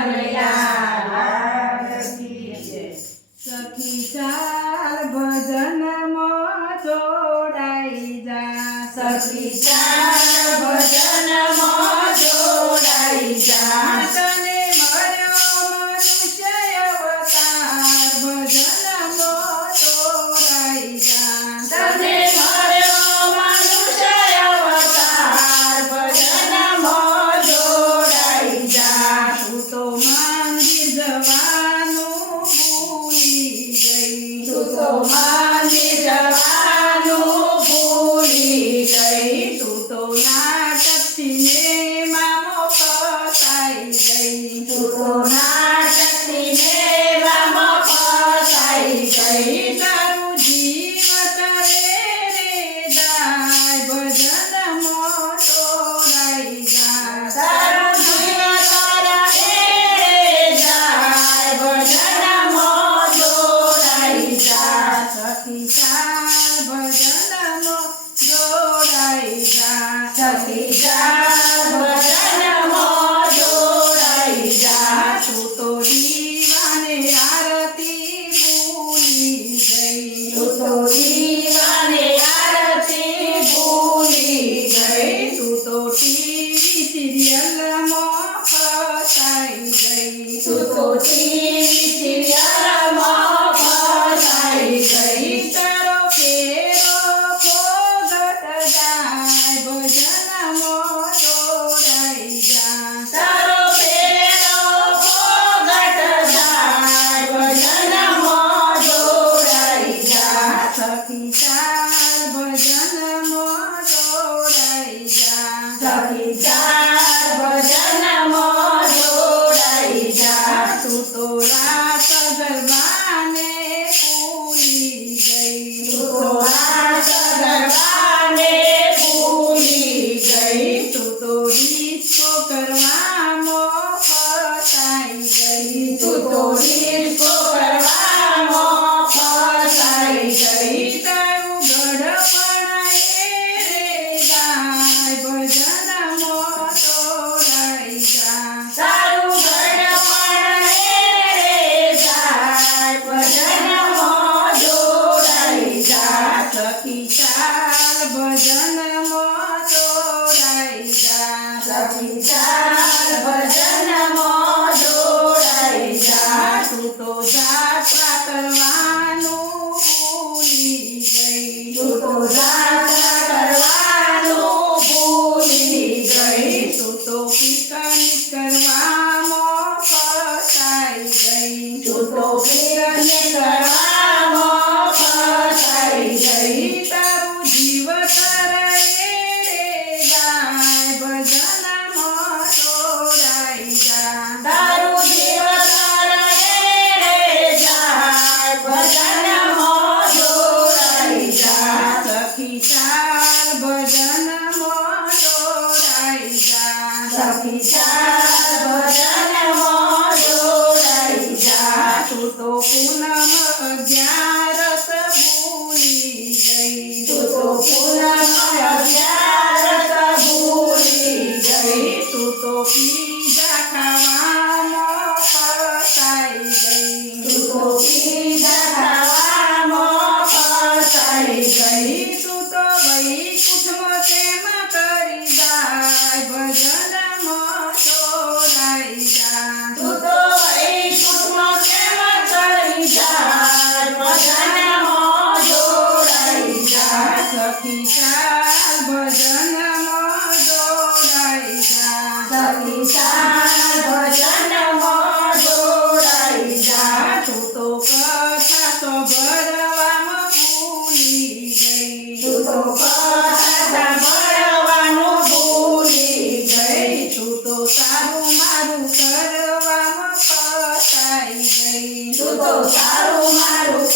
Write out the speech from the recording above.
કનૈયા સખી ચાલ ભજનમાં જોડાઈ જા સખી ચાલ ભજનમાં જોડાઈ જા તને મળ્યો મનુષ્ય અવતાર ભજનમાં જોડાઈ જા તને મળ્યો મનુષ્ય અવતાર ભજનમાં જોડાઈ જા તું તો મંદિર જવાનું ભૂલી ગઈ તું તો મંદિર જવાનું ભૂલી ગઈ તું તો નાટક સિનેમામાં ફસાઈ ગઈ તું તો નાટક સિનેમામાં ફસાઈ ગઈ તારું જીવ તરે રે જાય ભજનમાં જોડાઈ જા તારું જીવ તારા ઘેરે જાય ભજનમાં જોડાઈ જા સખી ચાલ ભજનમાં જોડાઈ જા સખી ચાલ ભજનમાં જોડાઈ જા તું તો દીવાને આરતી ભૂલી ગઈ તું તો દીવાને આરતી ભૂલી ગઈ તું તો ટીવી સિરિયલમાં ફસાઈ ગઈ તું તો ટીવી સિરિયલમાં ફસાઈ ગઈ તારો ફેરો ફોગટ જાય ભજનમાં જોડાઈ જા તારો ફેરો ફોગટ જાય ભજનમાં જોડાઈ જા સખી ચાલ ભજનમાં જોડાઈ જા સખી ચાલ ભજનમાં જોડાઈ જા તું તો રાસ ગરબાને ભૂલી ગઈ તું તો રાસ ગરબાને ભૂલી ગઈ તું તો ડિસ્કો કરવામાં ફસાઈ ગઈ તું તો ડિસ્કો કરવામાં ફસાઈ ગઈ તારું ગઢપણ રે જાય ભજનમાં જોડાઈ જા તારું ગઢપણ રે જાય ભજનમાં જોડાઈ જા સખી ચાલ ભજનમાં જોડાઈ જા સખી ચાલ ભજનમાં જોડાઈ જા તું તો જાત્રા કરવાનું ભૂલી ગઈ તું તો જાત્રા કરવાનું ભૂલી ગઈ તું તો પિકનિક કરવામાં ફસાઈ ગઈ તું તો પિકનિક કરવામાં ફસાઈ ગઈ તારું જીવ તરે જાય ભજનમાં જોડાઈ જા તારું જીવ તારા ઘેરે જાય ભજનમાં જોડાઈ જા સખી ચાલ ભજનમાં જોડાઈ જા સખી ચાલ ભજનમાં જોડાઈ જા તું તો પૂનમ અગિયારસ ભૂલી ગઈ તું તો પૂનમ અગિયારસ ભૂલી ગઈ તું તો પીઝા ખાવામાં ફસાઈ ગઈ તું તો પીઝા ખાવામાં ફસાઈ ગઈ તું તો વૈકુંઠમાં તેમાં કરી જાય ભજનમાં જોડાઈ જા તું તો વૈકુંઠમાં કેમ કરી જાય ભજનમાં જોડાઈ જા સખી ચાલ ભજનમાં જોડાઈ જા સખી ચાલ ભજનમાં જોડાઈ જા તું તો કથા તો ભરવામાં ભૂલી ગઈ તું તો કથા સાંભળવાનું ભૂલી ગઈ તું તો તારું મારું કરવામાં ફસાઈ ગઈ તું તો તારું મારું